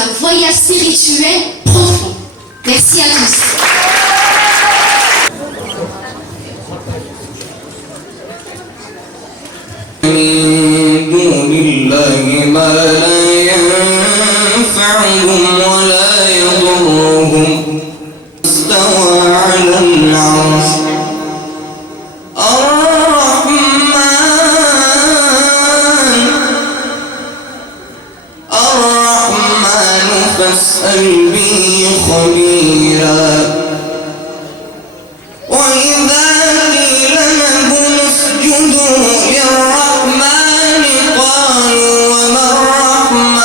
un voyage spirituel profond. Merci à tous. من دون الله ما لا ينفعهم ولا يضرهم استوى على العرش الرحمن فاسأل به خبيرا وإذا قيل لهم اسجدوا للرحمن قالوا وما الرحمن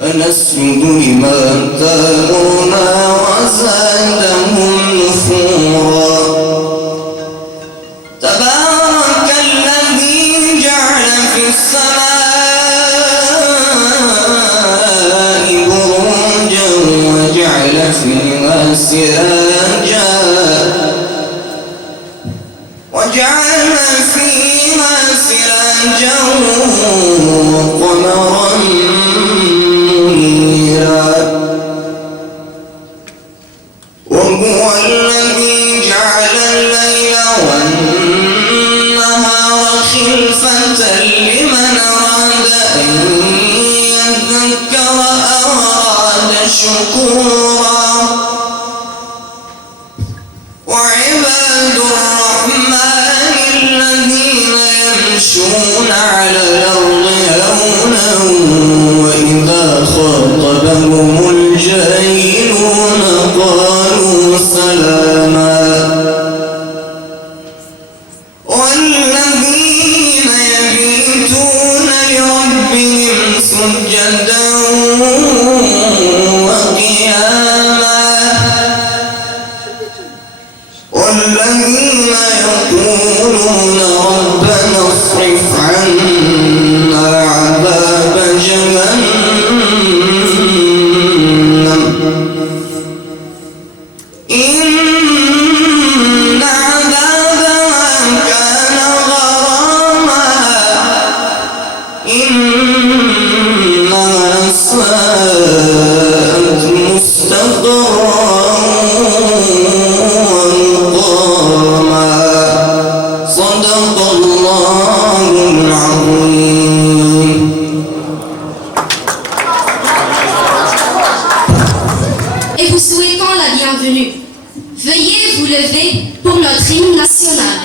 فنسجد لما تأمرنا وزادهم نفورا تبارك الذي جعل في السماء بروجا وجعل فيها سراجا وقمرا منيرا وهو الذي جعل الليل والنهار خلفة لمن أراد أن يذكر أو أراد شكورا وعباد الرحمن الذين يمشون على الأرض هونا وإذا خاطبهم الجاهلون قالوا سلاما والذين يبيتون لربهم سجدا وقياما والذين يقولون ربنا اصرف عنا عذاب جهنم إن عذابها كان غراما إنها ساءت مستقرا ومقاما صدق الله العظيم. Et vous souhaitant la bienvenue, veuillez vous lever pour notre hymne national.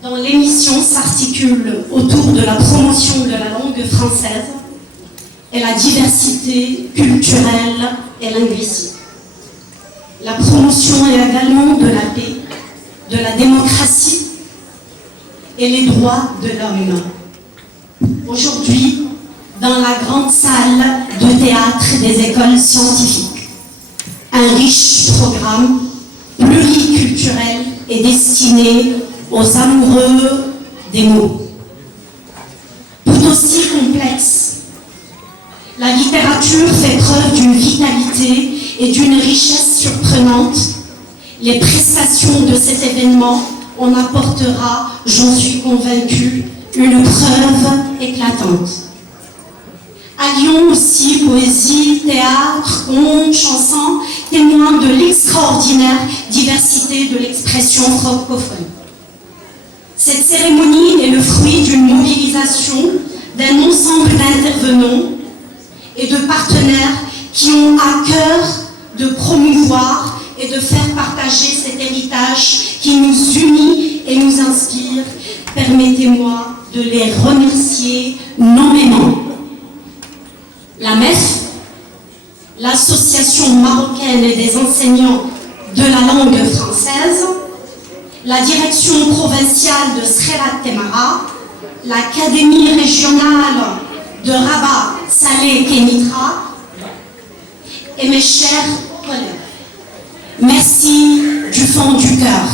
Dans l'émission s'articule autour de la promotion de la langue française et la diversité culturelle et linguistique. La promotion également de la paix, de la démocratie et les droits de l'homme. Aujourd'hui, dans la grande salle de théâtre des écoles scientifiques, un riche programme pluriculturel est destiné aux amoureux des mots. Tout aussi complexe, la littérature fait preuve d'une vitalité et d'une richesse surprenante. Les prestations de cet événement en apportera, j'en suis convaincue, une preuve éclatante. Allions aussi poésie, théâtre, contes, chansons, témoins de l'extraordinaire diversité de l'expression francophone. Cette cérémonie est le fruit d'une mobilisation d'un ensemble d'intervenants et de partenaires qui ont à cœur de promouvoir et de faire partager cet héritage qui nous unit et nous inspire. Permettez-moi de les remercier nommément. La MEF, l'Association marocaine des enseignants de la langue française, la direction provinciale de Srerat Temara, l'Académie régionale de Rabat, Salé, Kénitra, et mes chers collègues. Merci du fond du cœur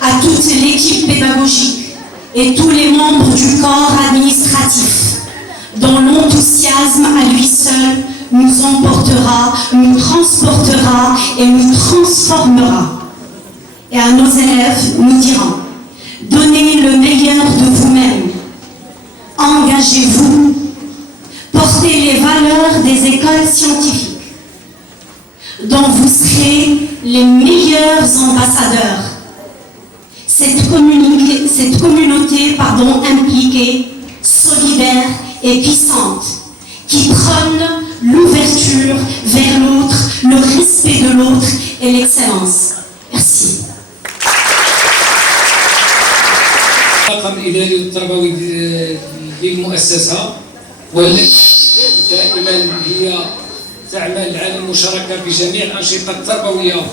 à toute l'équipe pédagogique et tous les membres du corps administratif, dont l'enthousiasme à lui seul nous emportera, nous transportera et nous transformera. Et à nos élèves, nous dirons, donnez le meilleur de vous-même, engagez-vous, portez les valeurs des écoles scientifiques, dont vous serez les meilleurs ambassadeurs. Cette communauté impliquée, solidaire et puissante, qui prône l'ouverture vers l'autre, le respect de l'autre et l'excellence. Merci. الطاقم الإداري والتربوي للمؤسسة والتي دائما هي تعمل على المشاركة في جميع الأنشطة التربوية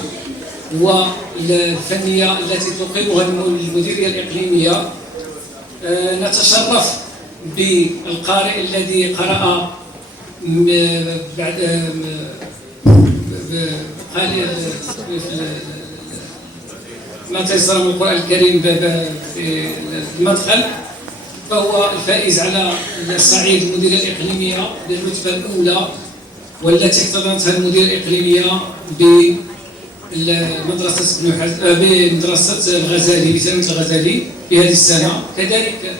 والفنية التي تقيمها المديرية الإقليمية. نتشرف بالقارئ الذي قرأ بعد ما تيسر من القرآن الكريم في المدخل، فهو الفائز على صعيد المديرية الإقليمية بالرتبة الأولى، والتي احتضنتها المديرية الإقليمية بمدرسة الغزالي، بثانوية الغزالي في هذه السنة. كذلك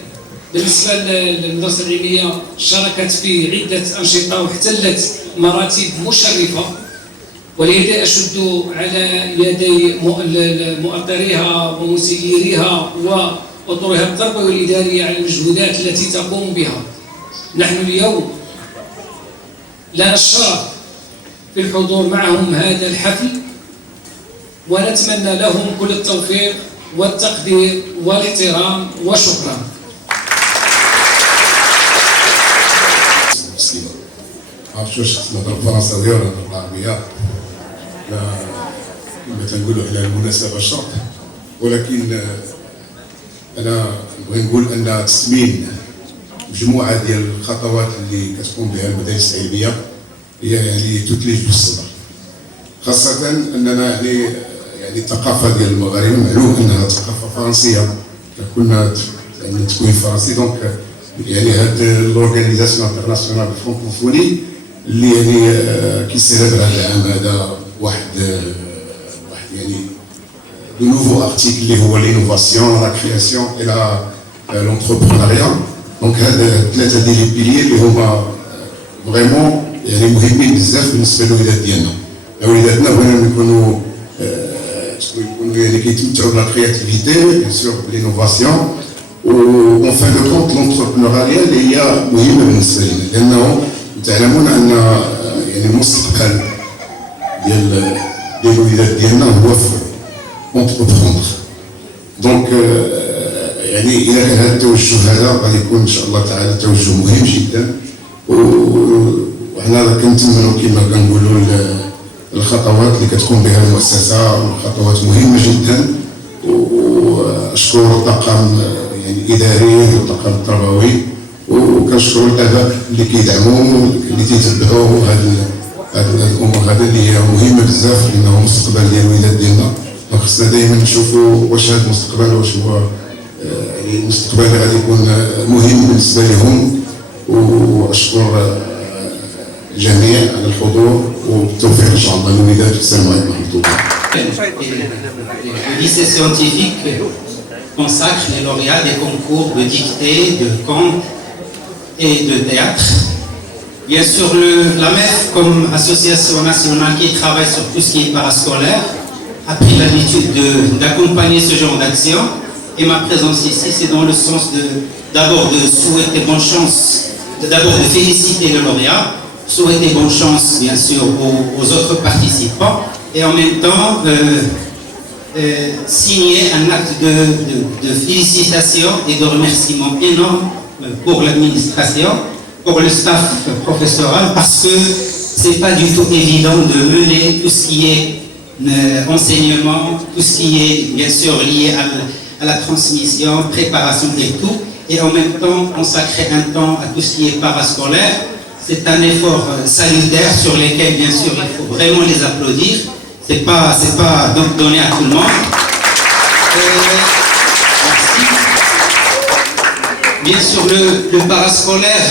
بالنسبة للمدرسة العلمية شاركت في عدة أنشطة واحتلت مراتب مشرفة، ولذا أشد على يدي مؤطريها ومسيريها وأطرها التربوية والإدارية على المجهودات التي تقوم بها. نحن اليوم لنا الشرف في الحضور معهم هذا الحفل، ونتمنى لهم كل التوفيق والتقدير والاحترام وشكرا. عرفت واش نهضر بالفرنساوية ولا نهضر بالعربية، كما تنقولوا على المناسبة شرط، ولكن أنا نبغي نقول أن تسمين مجموعة ديال الخطوات اللي كتقوم بها المدارس العلمية هي يعني تثلج بالصدر، خاصة أننا يعني الثقافة ديال المغاربة معلوم أنها ثقافة فرنسية، كنا يعني تكوين فرنسي، دونك يعني هاد لورغانيزاسيون انترناسيونال فرانكوفوني اللي يعني كيسيلبر هذا العام هذا واحد يعني دو نوفو ارتيكل اللي هو لينوفاسيون، لا كرياسيون اي لونتربرونيا. دونك هاد ثلاثه ديال البيليير اللي هما فريمون يعني مهمين بزاف بالنسبه للوليدات ديالنا. وليداتنا بغينا يكونوا يعني كيتمتعوا بلا كرياتيفيتي بيان سور بلينوفاسيون، و fin de compte l'entrepreneuriat اللي هي مهمه بالنسبه لنا، لانه تعلمون ان يعني المستقبل ديال الوليدات ديالنا هو في اونتربروندر. دونك يعني اذا كان هذا التوجه هذا غادي يكون ان شاء الله تعالى توجه مهم جدا، وحنا كنتمنوا كما كنقولوا الخطوات اللي كتقوم بها المؤسسه خطوات مهمه جدا. واشكر الطاقم يعني الاداري والطاقم التربوي، وكنشكروا الاباء اللي كيدعموا اللي تيتبعوا هاد الامور هذه اللي هي مهمه بزاف، لانه المستقبل ديال الولاد ديالنا. خصنا دائما نشوفوا واش هذا المستقبل واش هو يعني المستقبل اللي غادي يكون مهم بالنسبه لهم. واشكر الجميع على الحضور والتوفيق ان شاء الله للولاد. السلام عليكم ورحمه الله. Le lycée scientifique consacre les lauréats des concours de dictée, de conte et de théâtre Bien sûr, la MEF, comme association nationale qui travaille sur tout ce qui est parascolaire, a pris l'habitude d'accompagner ce genre d'action. Et ma présence ici, c'est dans le sens d'abord de souhaiter bonne chance, d'abord de féliciter le lauréat, souhaiter bonne chance, bien sûr, aux autres participants, et en même temps, signer un acte de félicitations et de remerciements énormes pour l'administration, pour le staff professoral, parce que c'est pas du tout évident de mener tout ce qui est enseignement, tout ce qui est bien sûr lié à la transmission, préparation et tout, et en même temps consacrer un temps à tout ce qui est parascolaire. C'est un effort salutaire sur lequel bien sûr il faut vraiment les applaudir. C'est pas donc donné à tout le monde. Merci. Bien sûr, le parascolaire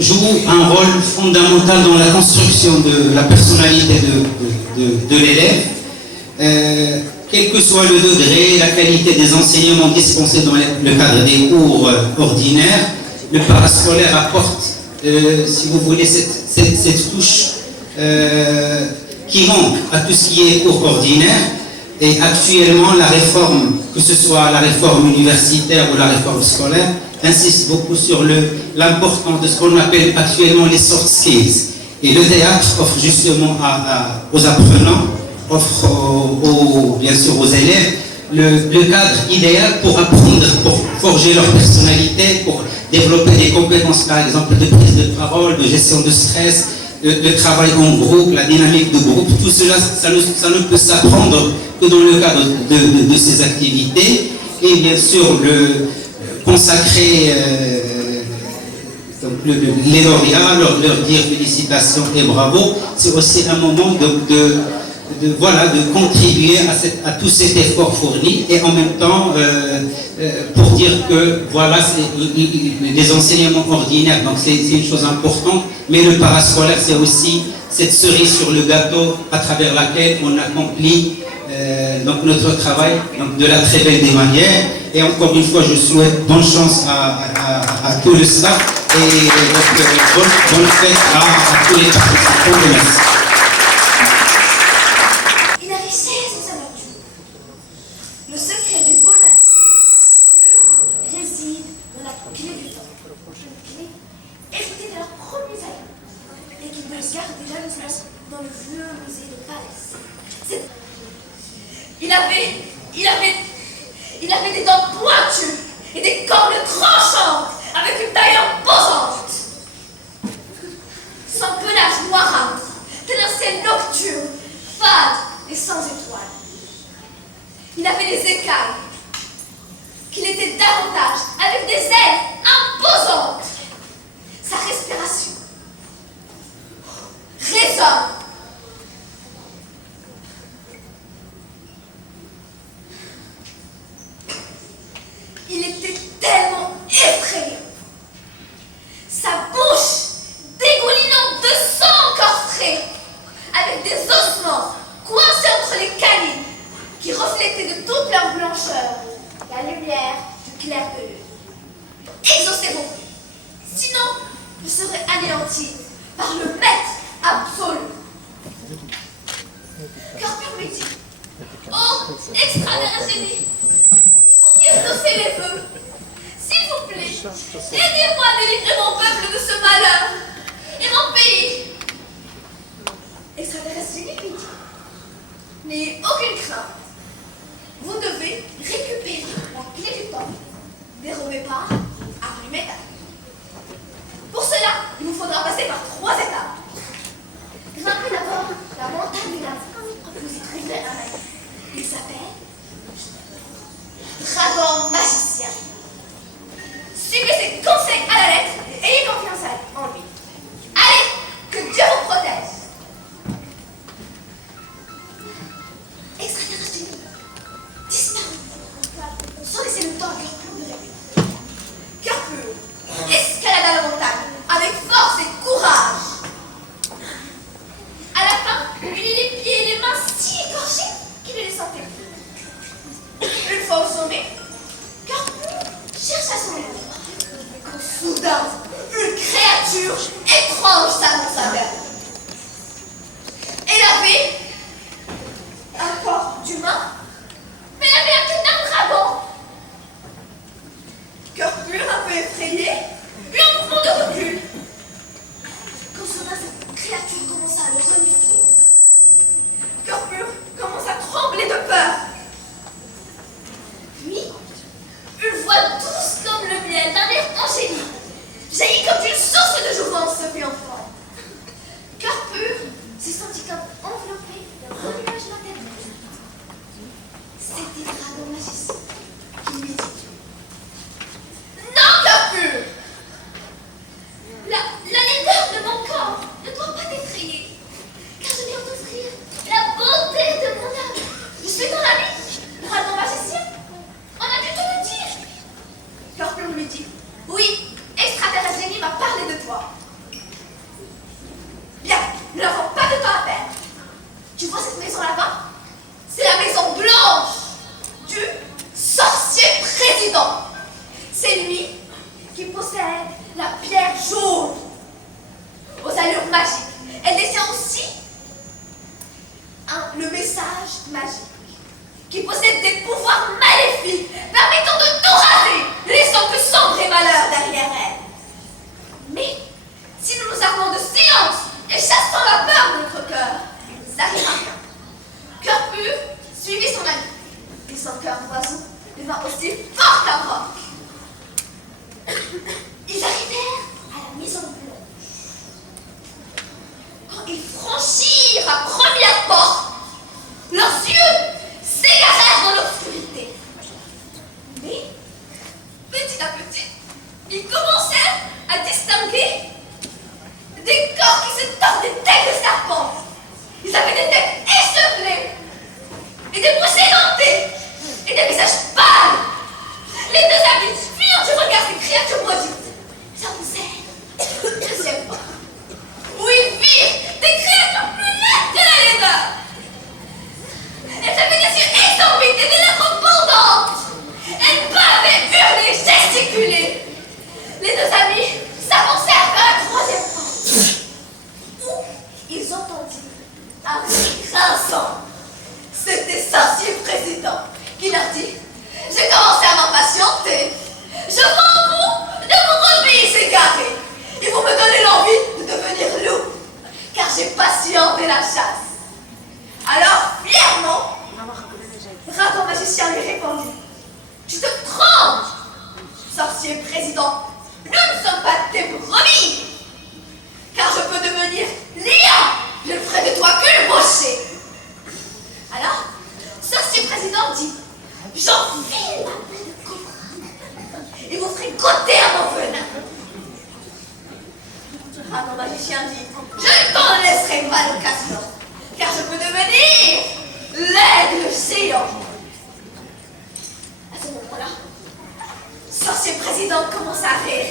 joue un rôle fondamental dans la construction de la personnalité de l'élève. Quel que soit le degré, la qualité des enseignements dispensés dans le cadre des cours ordinaires, le parascolaire apporte, si vous voulez, cette touche qui manque à tout ce qui est cours ordinaire. Et actuellement, la réforme, que ce soit la réforme universitaire ou la réforme scolaire, insiste beaucoup sur l'importance de ce qu'on appelle actuellement les soft skills. Et le théâtre offre justement aux apprenants, offre bien sûr aux élèves, le cadre idéal pour apprendre, pour forger leur personnalité, pour développer des compétences, par exemple, de prise de parole, de gestion de stress, de travail en groupe, la dynamique de groupe. Tout cela, ça ne peut s'apprendre que dans le cadre de ces activités. Et bien sûr, consacrer les lauréats, leur dire félicitations et bravo, c'est aussi un moment de contribuer à tout cet effort fourni, et en même temps pour dire que voilà, c'est les enseignements ordinaires, donc c'est une chose importante, mais le parascolaire c'est aussi cette cerise sur le gâteau à travers laquelle on accomplit donc notre travail donc de la très belle des manières. Et encore une fois, je souhaite bonne chance à tout le staff et donc, bonne fête à tous les participants. Merci. Il a richesse dans sa nature. Le secret du bonheur réside dans la clé du temps. Une clé héritée de leurs premiers aïeux et qui nous garde jalousement dans le vieux musée de Palès. Il avait des dents pointues et des cornes tranchantes avec une taille imposante. Son pelage noirâtre, tel un ciel nocturne, fade et sans étoiles. Il avait des écailles, qu'il était davantage, avec des ailes imposantes. Sa respiration résonne. Il était tellement effrayant. Sa bouche dégoulinante de sang encore frais, avec des ossements coincés entre les canines, qui reflétaient de toute leur blancheur la lumière du clair de lune. Exaucez-vous, sinon vous serez anéantis par le maître absolu. Cœur pur lui dit: oh, extraordinaire génie, vous qui exaucez les vœux, s'il vous plaît, aidez-moi à délivrer mon peuple de ce malheur et mon pays. Extraordinaire génie lui dit: n'ayez aucune crainte. Vous devez récupérer la clé du temps, dérobée par Arlu Métal. Pour cela, il vous faudra passer par 3 étapes. Grimpez d'abord la montagne du Nain. Vous y trouverez un maître. Il s'appelle Dragon Magicien. Suivez ses conseils. ange s'annonça vers elle. Elle avait un corps d'humain, mais elle avait la tête d'un dragon. Cœur pur, un peu effrayé, puis un mouvement de recul. Quand soudain cette créature commença à le renifler. Cœur pur commença à trembler de peur. Puis, une voix douce comme le miel, d'un air angélique, jaillit comme une source de jouvence se fit entendre. Cœur pur se sentit comme enveloppé d'un remuage maternel. C'était le dragon magicien qui lui dit: non, Cœur pur! La laideur de mon corps ne doit pas t'effrayer, car je viens t'offrir la beauté de mon âme. Je suis ton ami, le dragon magicien. On a dû te le dire. Cœur pur lui dit: oui, extraterrestre génie m'a parlé de toi. Bien, nous n'avons pas de temps à perdre. Tu vois cette maison là-bas? C'est la maison blanche du sorcier président. C'est lui qui possède la pierre jaune aux allures magiques. Elle détient aussi le message magique qui possède des pouvoirs maléfiques permettant de tout raser, laissant que sombre et malheur derrière elle. Mais si nous nous armons de silence et chassons la peur de notre cœur, ça n'arrivera rien. Cœur pur suivit son ami, et son cœur d'oiseau devint aussi fort qu'un roc. Ils arrivèrent à la maison blanche. Quand ils franchirent la première porte, leurs yeux s'égarèrent dans l'obscurité. Mais, petit à petit, ils commencèrent à distinguer des corps qui se tordaient des têtes de serpents. Ils avaient des têtes échevelées, et des bouches édentées, et des visages pâles. Les deux amis furent du regard des créatures maudites. J'en deuxième pas. Où ils virent des créatures plus laides que la laideur. Elles avaient des yeux exorbités, des lèvres pendantes. Elles bavaient, hurlaient, gesticulaient. Les deux amis s'avancèrent vers la troisième porte, où ils entendirent un cri grinçant. C'était Sorcier Président qui leur dit: j'ai commencé à m'impatienter. Je prends vous de vos rebilles égarées. Et vous me donnez l'envie de devenir loup, car j'ai patienté la chasse. Alors, fièrement, le dragon magicien lui répondit: tu te trompes, Sorcier Président. Nous ne sommes pas tes brebis, car je peux devenir lion. Je ne ferai de toi que le rocher. Alors, Sorcier Président dit: j'enfile ma peau de cobra et vous ferez goûter à mon venin. Le dragon magicien dit: je ne t'en laisserai pas l'occasion, car je peux devenir l'aigle géant. À ce moment-là, Sorcier Président commence à rire.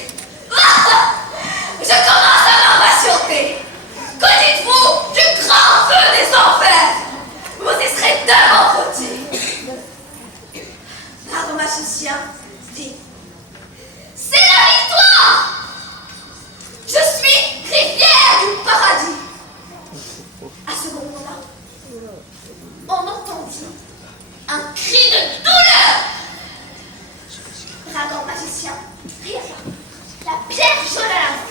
Je commence à m'impatienter. Que dites-vous du grand feu des enfers? Vous y serez devant côté. Le dragon magicien dit: c'est la victoire. Je suis rivière du paradis. À ce moment-là, on entendit un cri de douleur. Le dragon magicien rira, la pierre jaune à la main.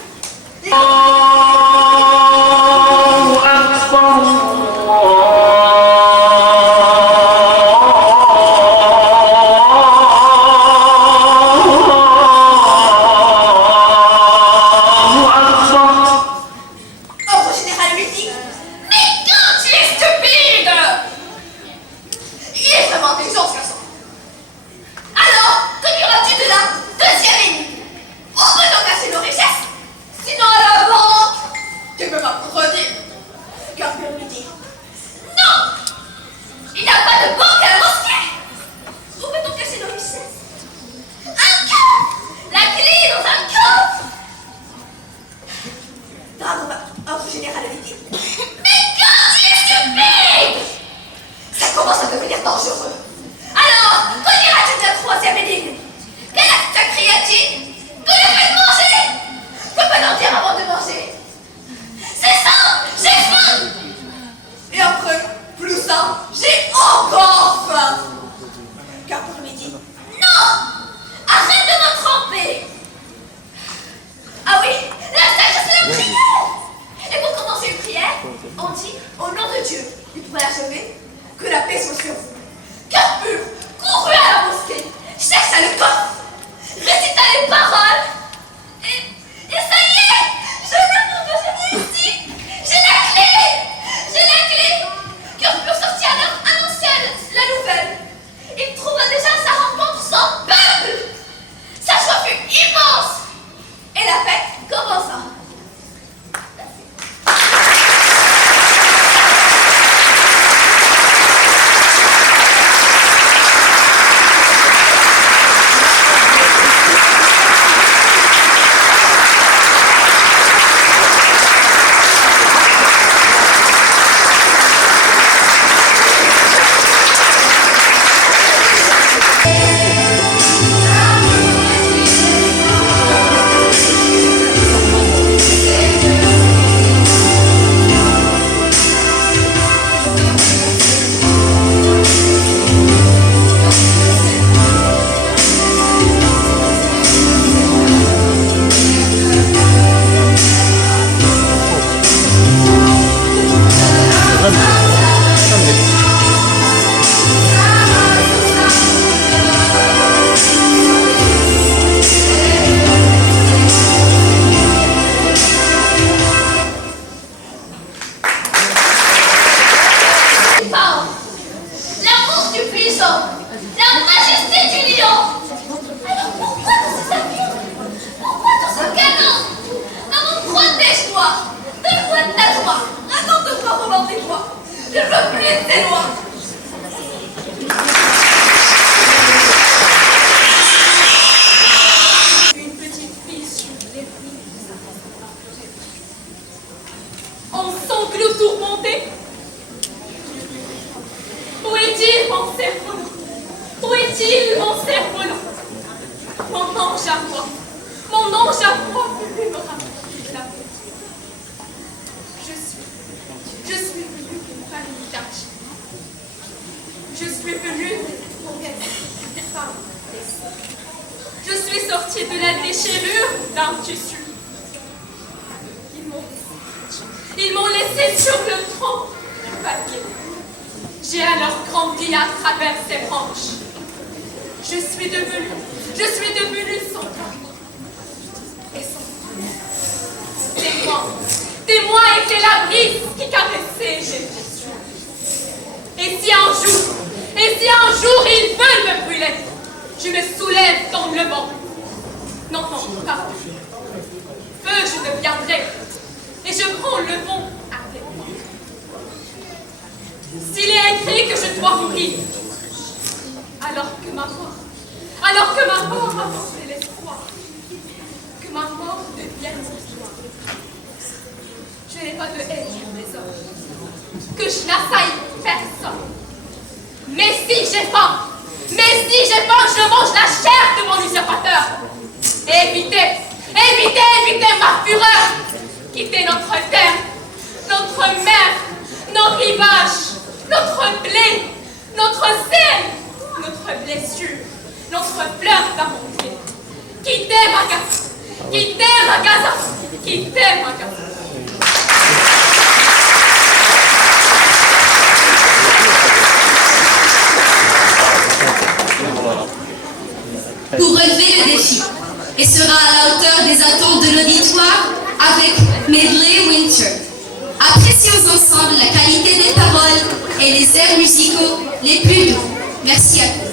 Je veux plus de ces lois. Une petite fille sur les plis de sa façon. En sanglots tourmentés. Où est-il mon cerf-volant? Où est-il mon cerf-volant? Mon ange à moi, mon ange à moi, me rappelle la paix. Je suis venue pour faire une tâche. Je suis venue pour être femme. Je suis sortie de la déchirure d'un tissu. Ils m'ont laissé sur le tronc du papier. J'ai alors grandi à travers ces branches. Je suis devenue sans toi. Et sans toi. Des moi étaient la brise qui caressait mes blessures. Et si un jour ils veulent me brûler, je me soulève dans le vent. Non, pas feu, je deviendrai. Et je prends le vent avec moi. S'il est écrit que je dois mourir, alors que ma mort apporte l'espoir, que ma mort devienne mon histoire. Je n'ai pas de haine pour les hommes, que je n'assaille personne. Mais si j'ai faim, je mange la chair de mon usurpateur. Et évitez ma fureur. Quittez notre terre, notre mer, nos rivages, notre blé, notre sel, notre blessure, notre fleur d'amour. Quittez ma casa, quittez ma casa, quittez ma casa. Pour relever le défi et sera à la hauteur des attentes de l'auditoire avec Medley Winter. Apprécions ensemble la qualité des paroles et les airs musicaux les plus doux. Merci à vous.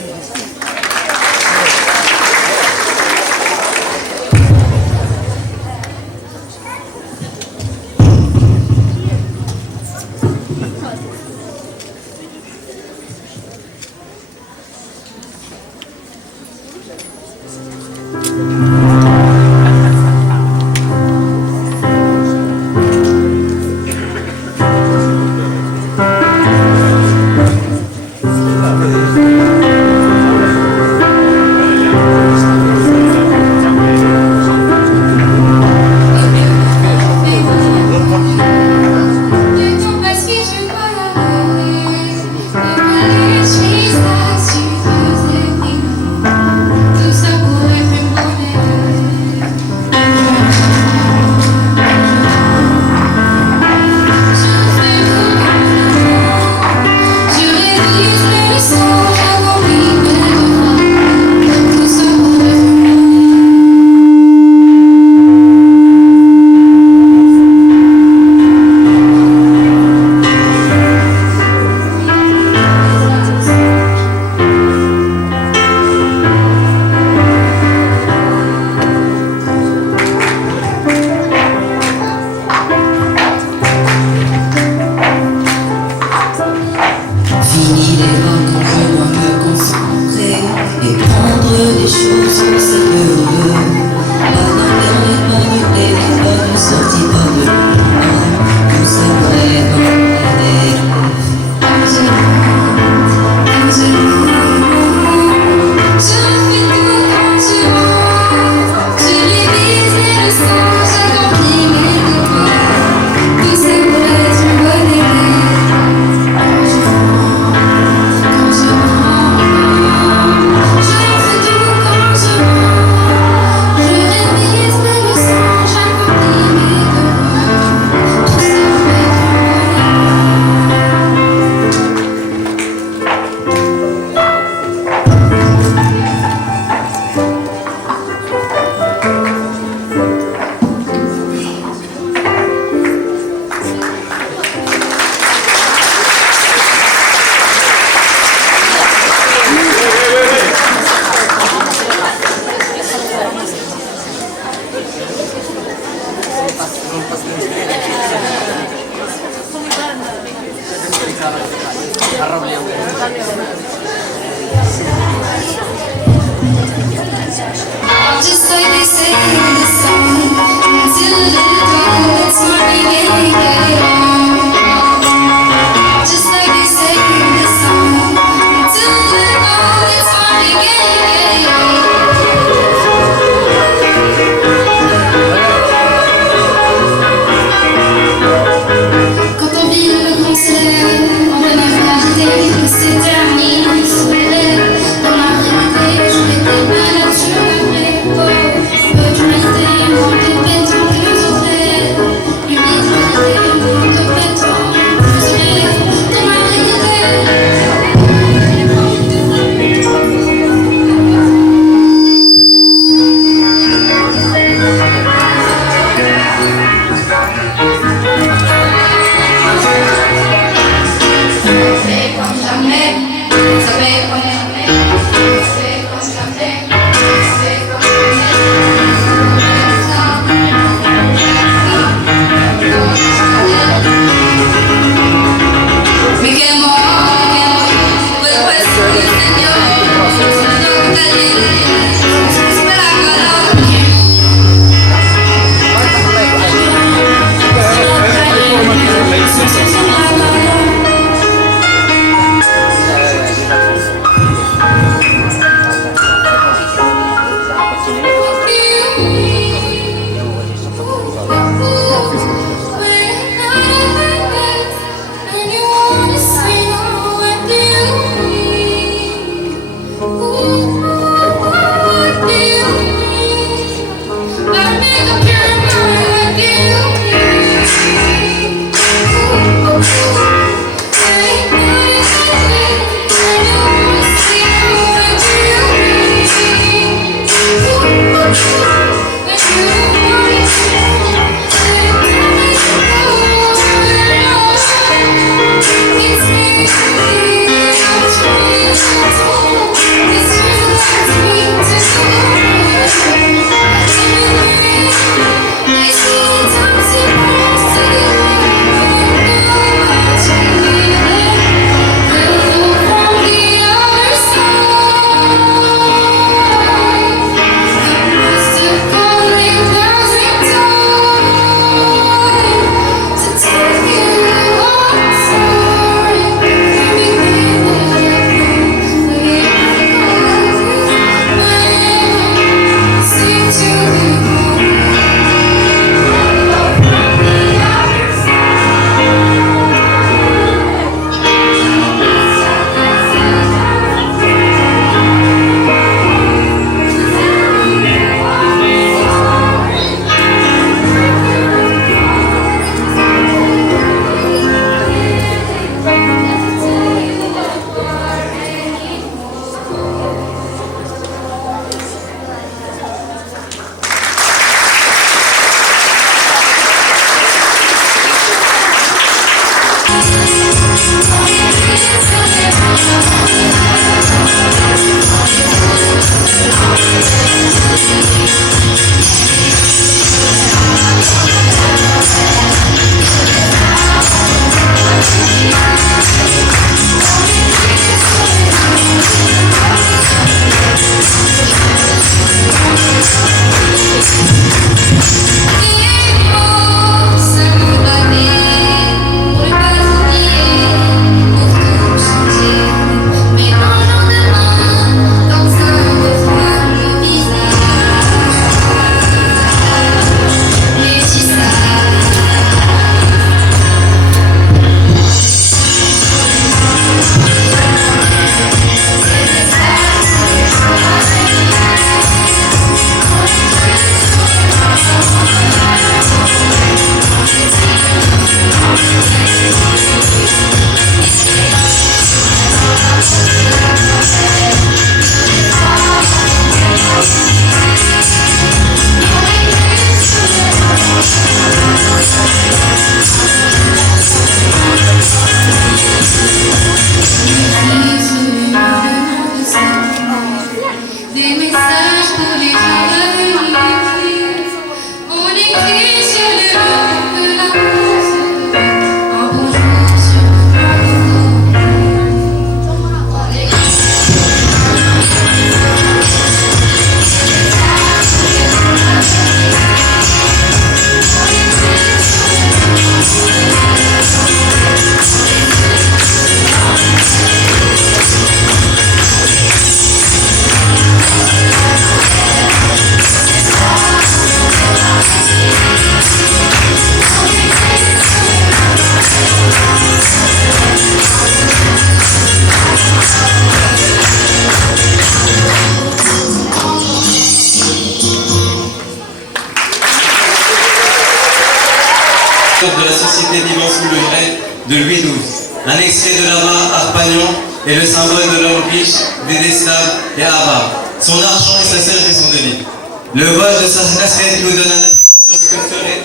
société vivant sous le règne de Louis XII. Un extrait de là-bas, Arpagnan est le symbole de l'homme riche, des esclaves et avares. Son argent est sa seule raison de vivre. Le vol de sa casquette nous donne un aperçu sur ce que serait...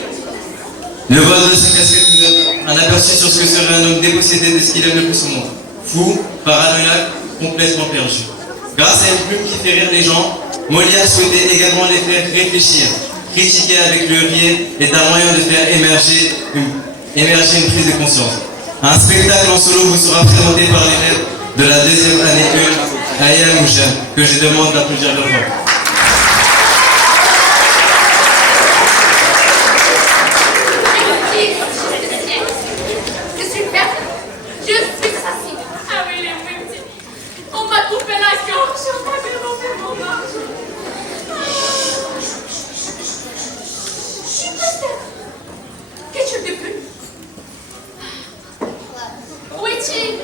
Le vol de sa casquette nous donne un aperçu sur ce que serait un homme dépossédé de ce qu'il aime le plus au monde. Fou, paranoïaque, complètement perdu. Grâce à une plume qui fait rire les gens, Molière souhaitait également les faire réfléchir. Critiquer avec le rire est un moyen de faire émerger une prise de conscience. Un spectacle en solo vous sera présenté par l'élève de la deuxième année 1, Aya Moucha, que je demande d'applaudir leur voix. Je suis perte. Je suis assassine. Ah oui, les petits. On m'a coupé la gorge. On m'a dérobé mon argent. Chut, Esther. Qu'est-ce que tu fais? Où est-il?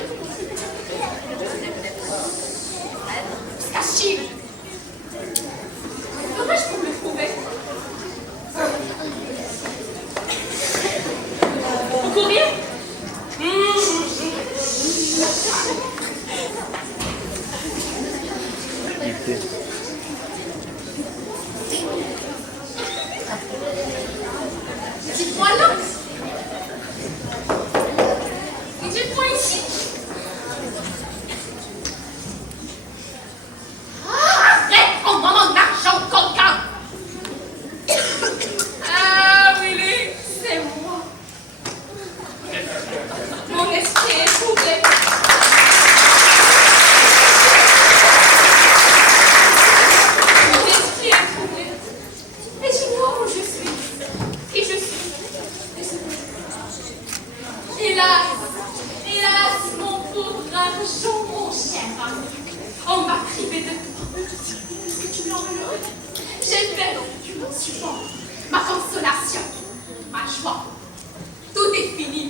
Caché. Dommage pour me trouver. Faut courir? Dites-moi là. Et dites-moi ici. Arrête, prends-moi mon argent, coquin. Ah, Willy, c'est moi. Mon esprit est troublé. Mon esprit est troublé. Et j'ignore où je suis. Qui je suis. Hélas, mon pauvre argent, mon cher ami. On m'a privé de tout. Est-ce que tu l'emmènerais? J'ai perdu mon support, ma consolation, ma joie. Tout est fini.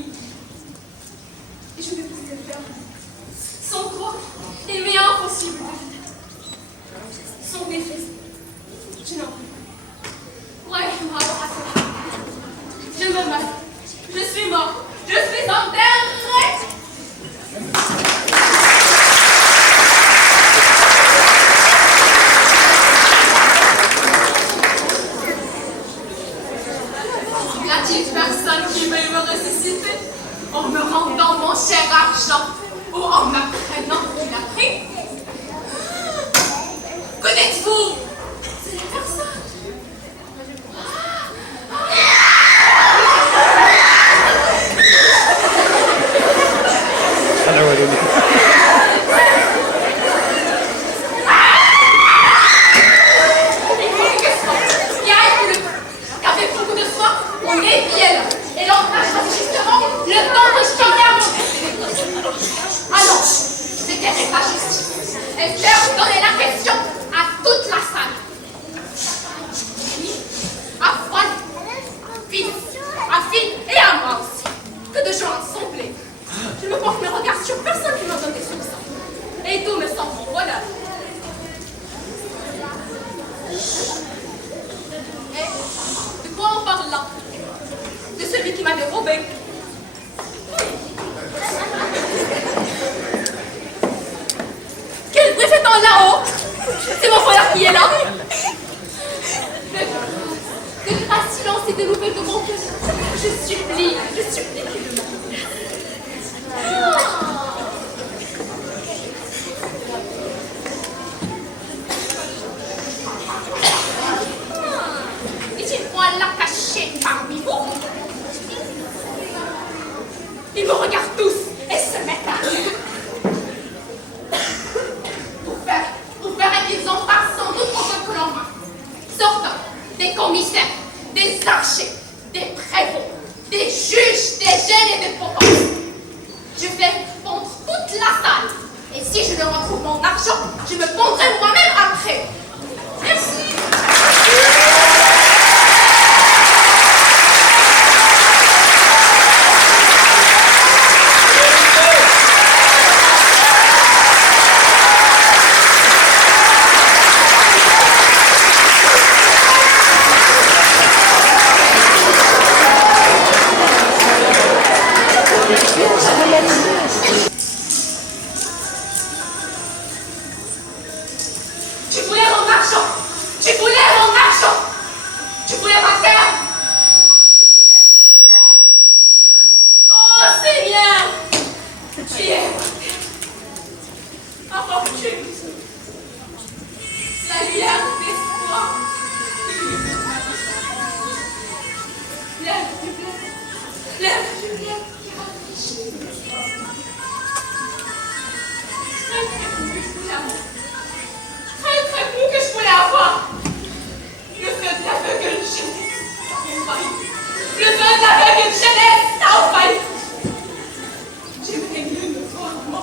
Et je ne peux plus le faire. Sans toi, il m'est impossible de vivre. Sans défait, je n'en peux plus. Ouais, je m'embrasse. Je me meurs. Je suis mort. Je suis enterrée. Y a-t-il personne qui veuille me ressusciter en me rendant mon cher argent ou en m'apprenant qu'il a pris? Que dites-vous? C'est la personne. Avec beaucoup de soin, on est bien. Et l'ancrage va justement le temps de changer. Ah non, c'était pas juste. Elle leur donnait la question à toute la salle. À Froid, à Phil et à moi aussi. Que de gens assemblés. Je me porte mes regards sur personne qui me donne des soupçons. Et tout me semble mon bonheur. Et de quoi on parle là? De celui qui m'a dérobé. Quel bruit fait-on là-haut? C'est mon frère qui est là. De grâce, silence et de nouvelles de mon cœur. Je supplie qu'il le montre. Est-il point là caché parmi vous? Ils me regardent tous et se mettent à rire. Pour faire un exemple sans doute contre que l'on main. Sortant des commissaires, des archers, des prévôts, des juges, des gènes et des provinces. Je vais pondre toute la salle. Et si je ne retrouve mon argent, je me pondrai moi-même après. Merci. Prière. Aventure. La lumière d'espoir. Lève du bien. Très beau que je voulais avoir. Le feu de l'aveugle jeunesse t'a envahi. Le feu de l'aveugle jeunesse t'a envahi. J'aimerais mieux me voir moi.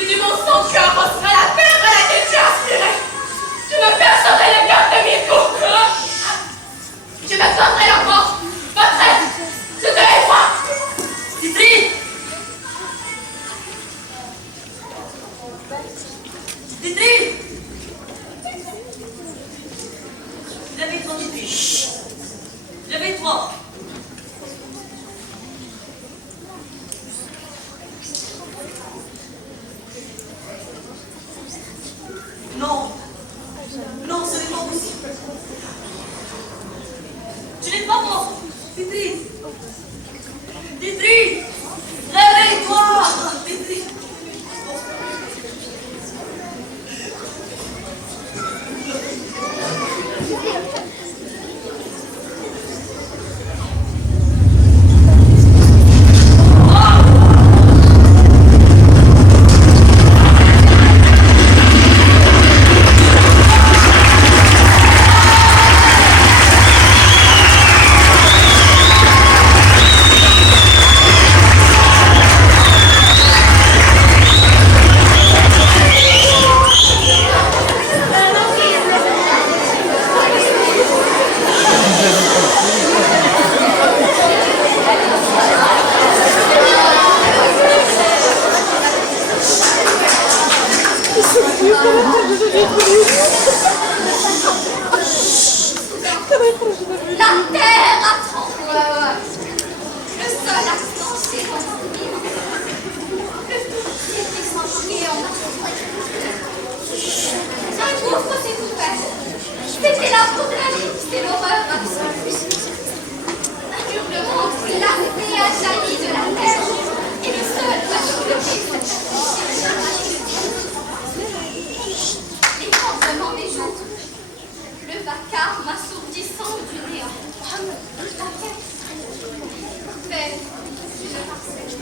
Et du mensonge, tu arroseras la terre à laquelle tu as aspiré. Tu me percerais le cœur de mes coups. Tu me donnerais la mort. Votre aide. Je te l'effroie. Titri. Titri. Réveille-toi, Titri. Réveille-toi. Non. Non, ce n'est pas possible. Tu n'es pas mort. Titri. Titri. Réveille-toi. Titri. La terre a tremblé. Le sol a clenché dans son vivant. Le courtier est descendu en un gouffre s'est ouvert. C'était l'apocalypse et l'horreur absolue. Un hurlement clarté a jailli de la terre et le sol a choqué. L'effondrement des jours. Le vacarme assourdissant du néant. La quête. Belle, une parcelle.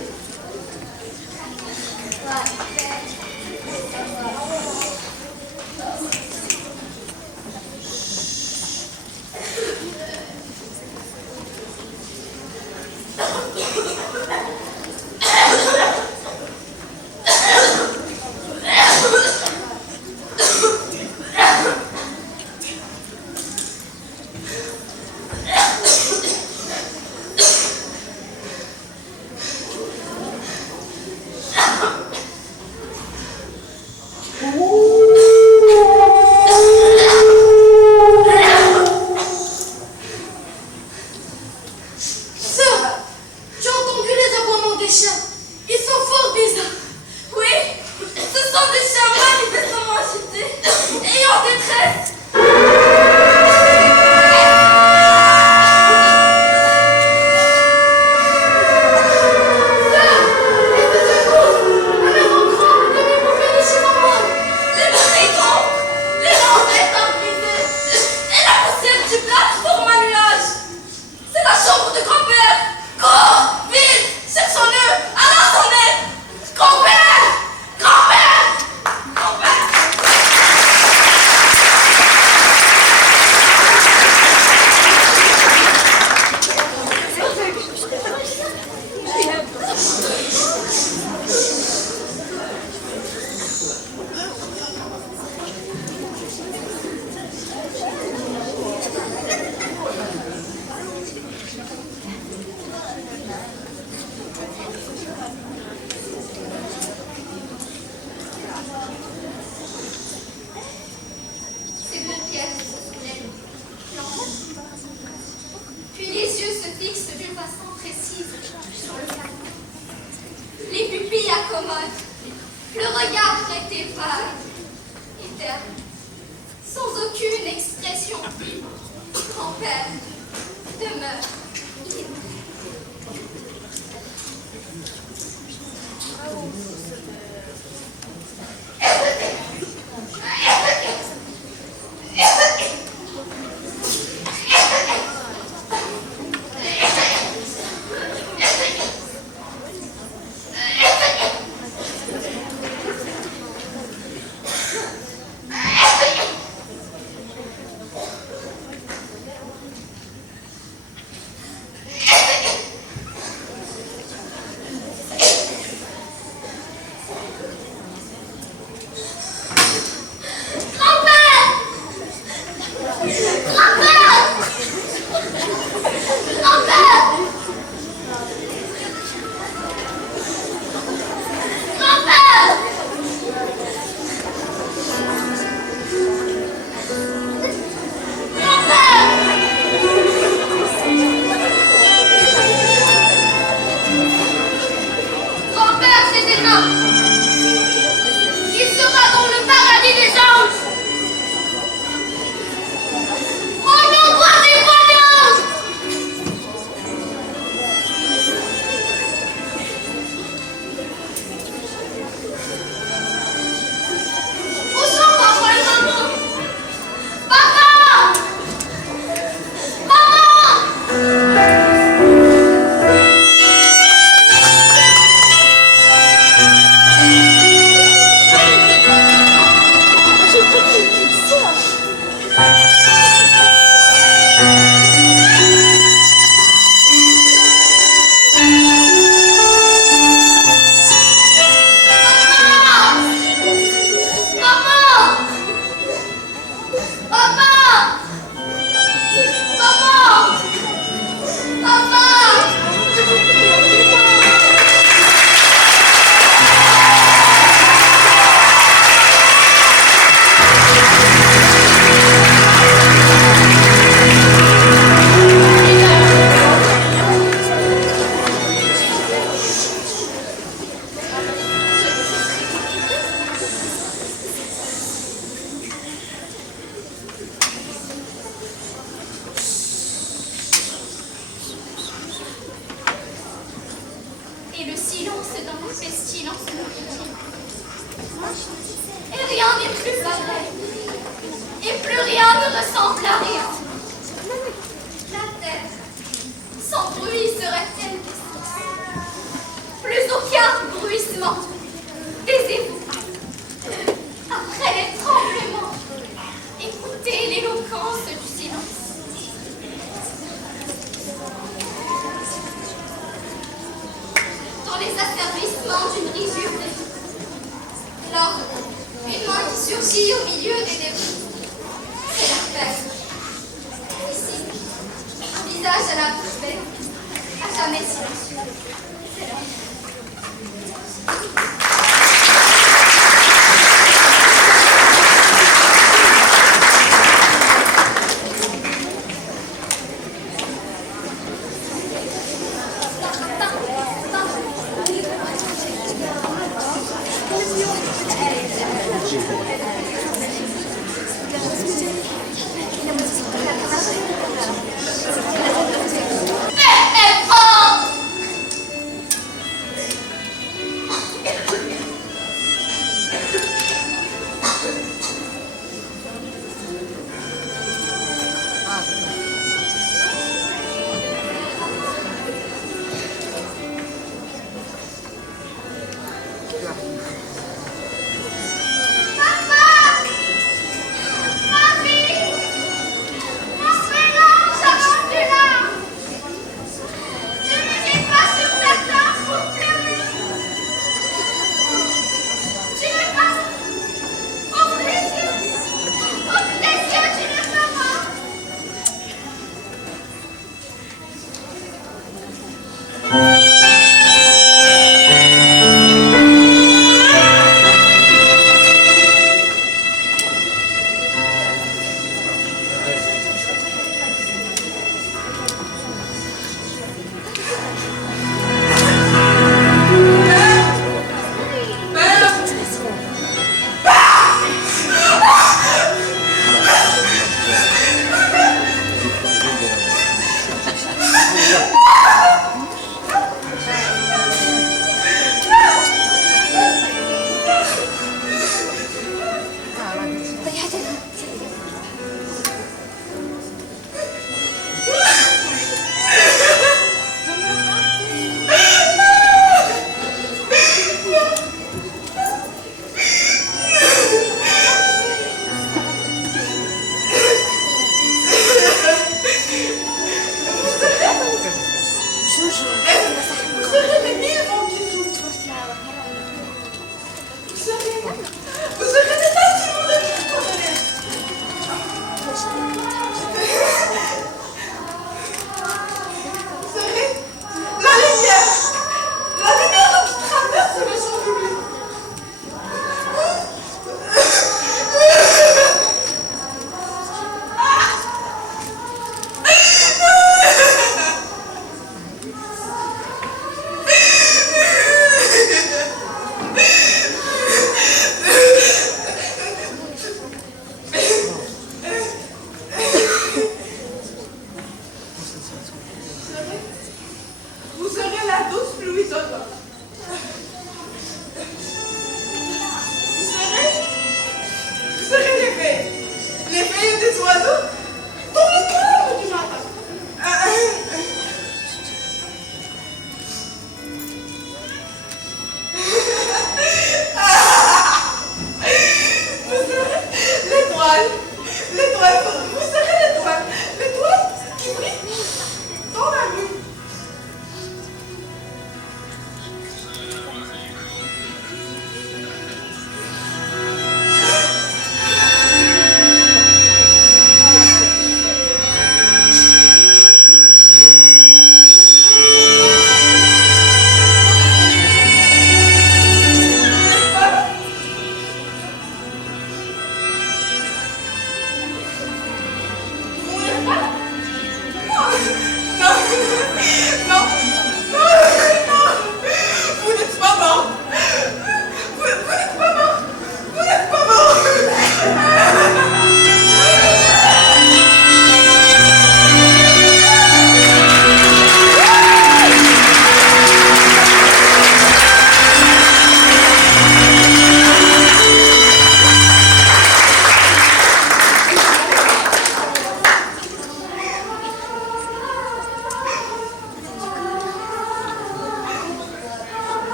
Puis les yeux se fixent d'une façon précise sur le plafond. Les pupilles accommodent. Le regard est vague et terne, sans aucune expression. Grand-père demeure silence. Et rien n'est plus pareil. Et plus rien ne ressemble à rien. La terre, sans bruit, serait-elle plus aucun bruissement. Taisez-vous. Après les tremblements, écoutez l'éloquence du silence. Dans les asservissements d'une brisure des vies. Alors, une main qui surgit au milieu des débris. C'est la paix. Ici, un visage à la bouche belle, à jamais silencieux. C'est la paix.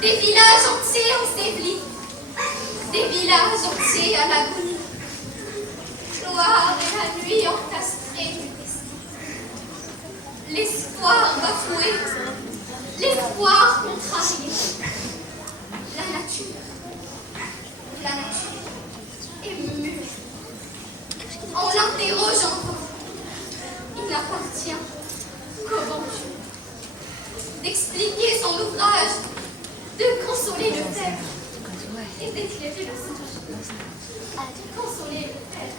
Des villages entiers ensevelis, des villages entiers à l'agonie. Noir et la nuit entastrée du destin. L'espoir bafoué, l'espoir contrarié. La nature est muette. On l'interroge encore. Il n'appartient qu'au bon Dieu d'expliquer son ouvrage, de consoler le père et d'éclairer le sage. Consoler le père.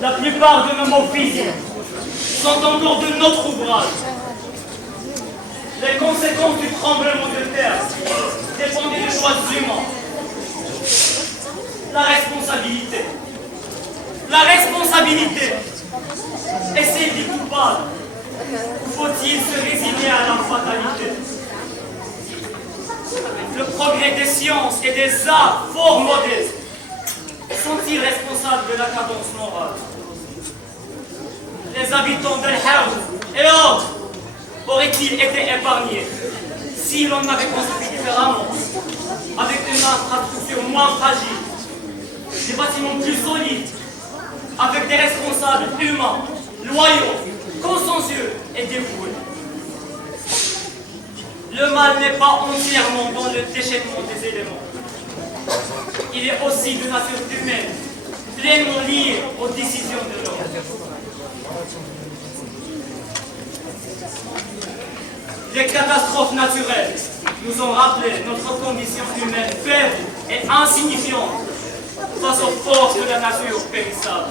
La plupart de nos mots physiques sont encore de notre ouvrage. Les conséquences du tremblement de terre dépendaient des choix humains. La responsabilité. La responsabilité est celle du coupable. Faut-il se résigner à la fatalité? Le progrès des sciences et des arts fort modestes sont-ils responsables de la cadence morale? les habitants d'El Haouz et autres auraient-ils été épargnés si l'on avait construit différemment, avec une infrastructure moins fragile, des bâtiments plus solides, avec des responsables humains, loyaux, consciencieux et dévoués. Le mal n'est pas entièrement dans le déchaînement des éléments. Il est aussi de nature humaine, pleinement lié aux décisions de l'homme. Les catastrophes naturelles nous ont rappelé notre condition humaine faible et insignifiante face aux forces de la nature périssable.